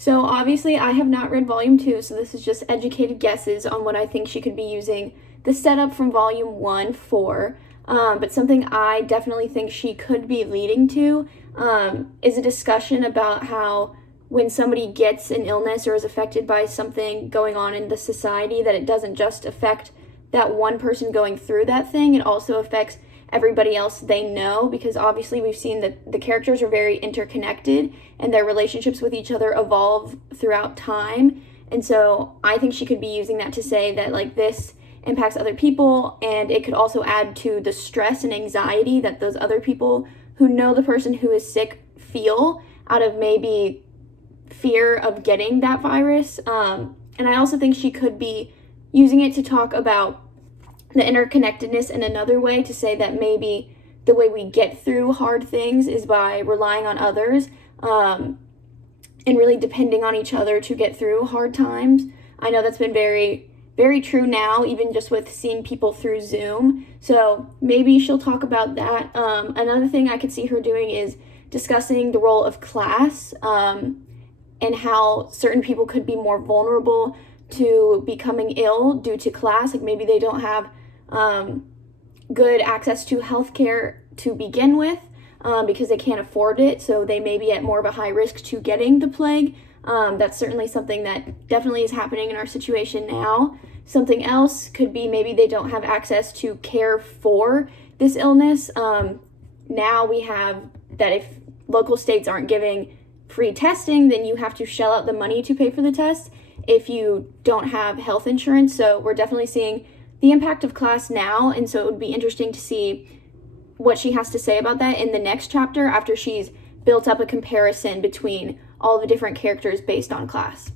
So obviously, I have not read volume two, so this is just educated guesses on what I think she could be using the setup from volume one for. But something I definitely think she could be leading to is a discussion about how when somebody gets an illness or is affected by something going on in the society, that it doesn't just affect that one person going through that thing, it also affects everybody else they know, because obviously we've seen that the characters are very interconnected and their relationships with each other evolve throughout time. And so I think she could be using that to say that like this impacts other people, and it could also add to the stress and anxiety that those other people who know the person who is sick feel out of maybe fear of getting that virus. And I also think she could be using it to talk about the interconnectedness in another way, to say that maybe the way we get through hard things is by relying on others, and really depending on each other to get through hard times. I know that's been very, very true now, even just with seeing people through Zoom. So maybe she'll talk about that. Another thing I could see her doing is discussing the role of class, and how certain people could be more vulnerable to becoming ill due to class. Like maybe they don't have good access to healthcare to begin with, because they can't afford it, so they may be at more of a high risk to getting the plague. That's certainly something that definitely is happening in our situation now. Something else could be maybe they don't have access to care for this illness. Now we have that if local states aren't giving free testing, then you have to shell out the money to pay for the test if you don't have health insurance. So we're definitely seeing the impact of class now, and so it would be interesting to see what she has to say about that in the next chapter after she's built up a comparison between all the different characters based on class.